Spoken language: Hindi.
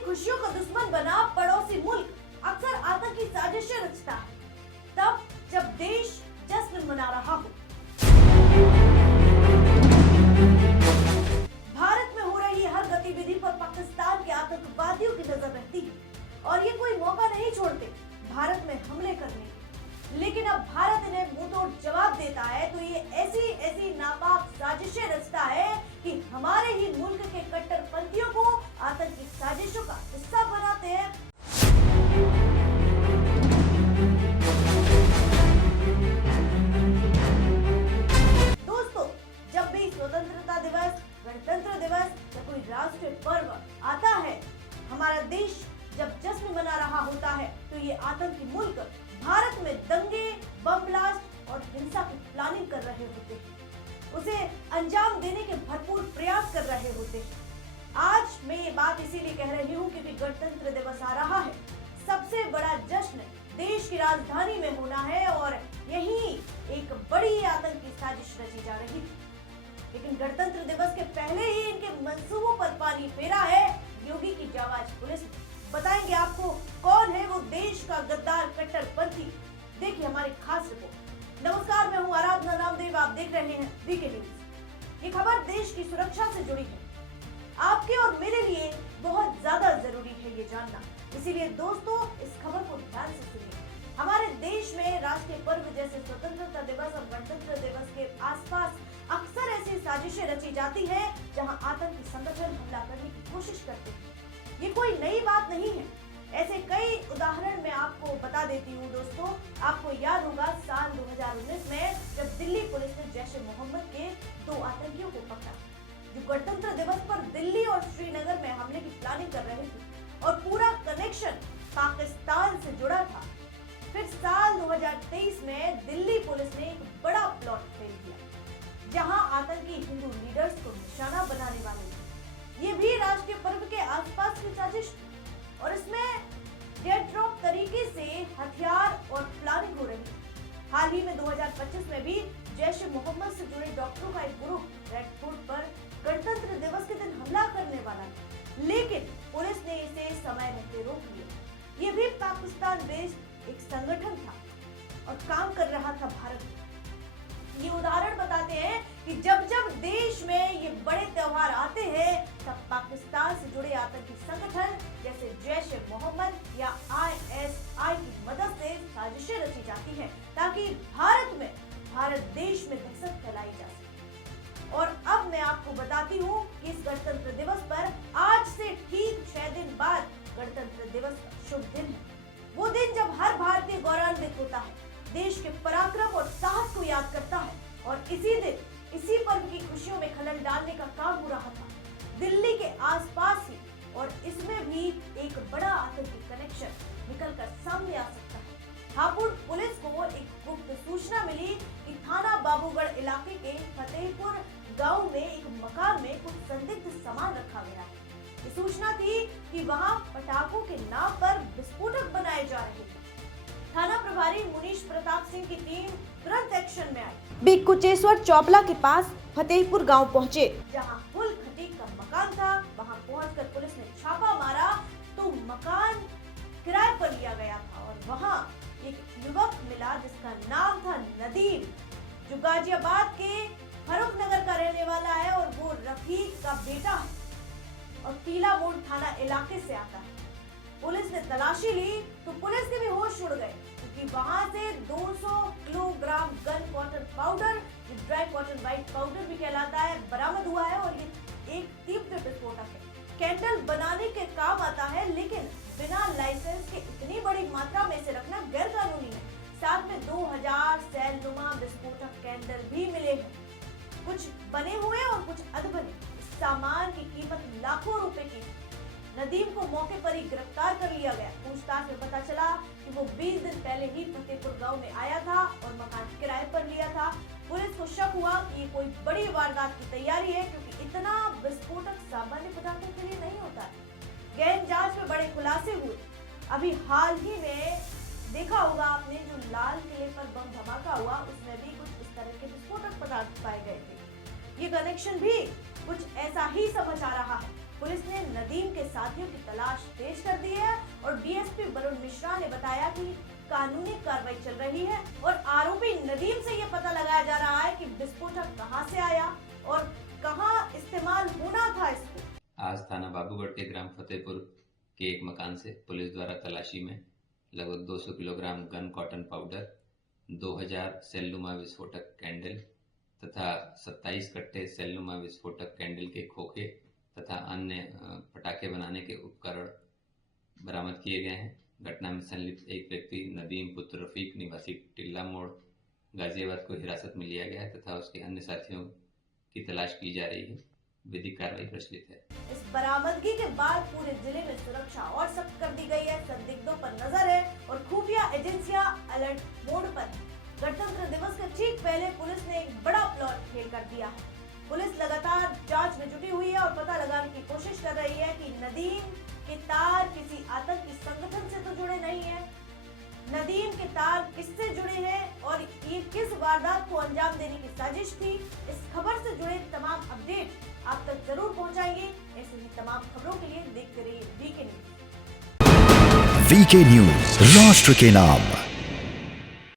खुशियों का दुश्मन बना पड़ोसी मुल्क अक्सर आतंकी साजिशें रचता है, तब जब देश जश्न मना रहा हो। भारत में हो रही हर गतिविधि पर पाकिस्तान के आतंकवादियों की नजर रहती है और ये कोई मौका नहीं छोड़ते भारत में हमले करने के। लेकिन अब भारत इन्हें मुंहतोड़ जवाब देता है तो ये ऐसी नापाक साजिशें रचता है कि हमारे ही मुल्क के कट्टरपंथियों को आतंकी साजिशों का हिस्सा बनाते हैं। दोस्तों, जब भी स्वतंत्रता दिवस, गणतंत्र दिवस या कोई राष्ट्रीय पर्व आता है, हमारा देश जब जश्न मना रहा होता है तो ये आतंकी मुल्क भारत में दंगे, बम ब्लास्ट और हिंसा की प्लानिंग कर रहे होते हैं, उसे अंजाम देने के भरपूर प्रयास कर रहे होते हैं। आज मैं ये बात इसीलिए कह रही हूँ क्योंकि गणतंत्र दिवस आ रहा है। सबसे बड़ा जश्न देश की राजधानी में होना है और यही एक बड़ी आतंकी साजिश रची जा रही थी। लेकिन गणतंत्र दिवस के पहले ही इनके मंसूबों पर पानी फेरा है योगी की जाबाज पुलिस ने। बताएंगे आपको कौन है वो देश का गद्दार कट्टरपंथी। देखिए हमारी खास रिपोर्ट। नमस्कार, मैं हूं आराधना नामदेव, आप देख रहे हैं वीके न्यूज। ये खबर देश की सुरक्षा से जुड़ी है, आपके और मेरे लिए बहुत ज्यादा जरूरी है ये जानना। इसीलिए दोस्तों, इस खबर को ध्यान से सुनिए। हमारे देश में राष्ट्रीय पर्व जैसे स्वतंत्रता दिवस और गणतंत्र दिवस के आसपास अक्सर ऐसी साजिशें रची जाती है जहां आतंकी संगठन हमला करने की कोशिश करते हैं। ये कोई नई बात नहीं है, ऐसे कई उदाहरण मैं आपको बता देती हूँ। दोस्तों, आपको याद होगा साल 2019 में जब दिल्ली पुलिस ने जैश-ए-मोहम्मद के 2 आतंकियों को पकड़ा जो गणतंत्र दिवस पर दिल्ली और श्रीनगर में हमले की प्लानिंग कर रहे थे और पूरा कनेक्शन पाकिस्तान से जुड़ा था। फिर साल 2023 में दिल्ली पुलिस ने एक बड़ा प्लॉट फेल किया जहां आतंकी हिंदू लीडर्स को निशाना बनाने वाले थे। ये भी राष्ट्रीय पर्व के आसपास की साजिश थी और इसमें डेड ड्रॉप तरीके से हथियार और प्लानिंग हो रही है। हाल ही में 2025 में भी जैश-ए-मोहम्मद से जुड़े डॉक्टरों का एक ग्रुप रेड फोर्ट पर गणतंत्र दिवस के दिन हमला करने वाला था, लेकिन पुलिस ने इसे समय रहते रोक लिया। ये भी पाकिस्तान बेस्ड एक संगठन था और काम कर रहा था भारत में। ये उदाहरण बताते हैं कि जब जब देश में ये बड़े त्योहार आते हैं तब पाकिस्तान से जुड़े आतंकी संगठन जैसे जैश-ए-मोहम्मद या ISI की मदद से साजिशें रची जाती हैं ताकि भारत देश में दहशत फैलाई जा सके। और अब मैं आपको बताती हूँ कि इस गणतंत्र दिवस पर आज से ठीक 6 दिन बाद गणतंत्र दिवस का शुभ दिन है। वो दिन जब हर भारतीय गौरवान्वित होता है, देश के पराक्रम और साहस को याद करता है। और इसी दिन, इसी पर्व की खुशियों में खलल डालने का काम हो रहा था दिल्ली के आसपास ही, और इसमें भी एक बड़ा आतंकी कनेक्शन निकलकर सामने आ सकता है। हापुड़ पुलिस को एक गुप्त सूचना मिली कि थाना बाबूगढ़ इलाके के फतेहपुर गांव में एक मकान में कुछ संदिग्ध सामान रखा गया है। ये सूचना थी कि वहां पटाखों के नाम पर विस्फोटक बनाए जा रहे थे। थाना प्रभारी मुनीश प्रताप सिंह की टीम तुरंत एक्शन में आई। कुचेश्वर चौपला के पास फतेहपुर गांव पहुंचे, जहां फुल खटीक का मकान था। वहां पहुंचकर पुलिस ने छापा मारा तो मकान किराए पर लिया गया था और वहां एक युवक मिला जिसका नाम था नदीम, जो गाजियाबाद के फरूख नगर का रहने वाला है और वो रफीक का बेटा है और टीला मोड़ थाना इलाके से आता है। पुलिस ने तलाशी ली तो पुलिस के भी होश उड़ गए क्योंकि वहां से 200 किलोग्राम गन कॉटन पाउडर, जो ड्राई कॉटन व्हाइट पाउडर भी कहलाता है, बरामद हुआ है और ये एक तीव्र विस्फोटक है। कैंडल बनाने के काम आता है, लेकिन बिना लाइसेंस के इतनी बड़ी मात्रा में इसे रखना गैर कानूनी है। साथ में 2000 सैलनुमा विस्फोटक कैंडल भी मिले हैं, कुछ बने हुए और कुछ अधबने। इस सामान की कीमत लाखों रुपए की। नदीम को मौके पर ही गिरफ्तार कर लिया गया। पूछताछ में पता चला कि वो 20 दिन पहले ही फतेहपुर गांव में आया था और मकान किराए पर लिया था। पुलिस को शक हुआ कि ये कोई बड़ी वारदात की तैयारी है क्योंकि इतना विस्फोटक सामान्य पटाखों के लिए नहीं होता है। गहन जांच में बड़े खुलासे हुए। अभी हाल ही में देखा होगा आपने, जो लाल किले पर बम धमाका हुआ उसमें भी कुछ इस तरह के विस्फोटक पदार्थ पाए गए थे। ये कनेक्शन भी कुछ ऐसा ही समझ आ रहा है। पुलिस ने नदीम के साथियों की तलाश तलाश तेज कर दी है और डीएसपी वरुण मिश्रा ने बताया कि कानूनी कार्रवाई चल रही है और आरोपी नदीम से ये पता लगाया जा रहा है कि विस्फोटक कहां से आया और कहां इस्तेमाल होना था इसको। आज थाना बाबूगढ़ के ग्राम फतेहपुर के एक मकान से पुलिस द्वारा तलाशी में लगभग 200 किलोग्राम गन कॉटन पाउडर, 2000 सेलनुमा विस्फोटक कैंडल तथा 27 कट्टे सेलनुमा विस्फोटक कैंडल के खोखे तथा अन्य पटाखे बनाने के उपकरण बरामद किए गए हैं। घटना में संलिप्त एक व्यक्ति नदीम पुत्र रफीक निवासी टिल्ला मोड़ गाजियाबाद को हिरासत में लिया गया है तथा उसके अन्य साथियों की तलाश की जा रही है। विधिक कार्रवाई प्रचलित है। इस बरामदगी के बाद पूरे जिले में सुरक्षा और सख्त कर दी गई है। संदिग्धों पर नजर है और खुफिया एजेंसियां अलर्ट मोड पर। गणतंत्र दिवस के ठीक पहले पुलिस ने एक बड़ा प्लॉट फेल कर दिया है। पुलिस लगातार जांच में जुटी हुई है और पता लगाने की कोशिश कर रही है कि नदीम के तार किसी आतंकी संगठन से तो जुड़े नहीं है, नदीम के तार किससे जुड़े हैं और ये किस वारदात को अंजाम देने की साजिश थी। इस खबर से जुड़े तमाम अपडेट आप तक जरूर पहुंचाएंगे। ऐसे ही तमाम खबरों के लिए देखते रहिए वीके न्यूज। वीके न्यूज, राष्ट्र के नाम।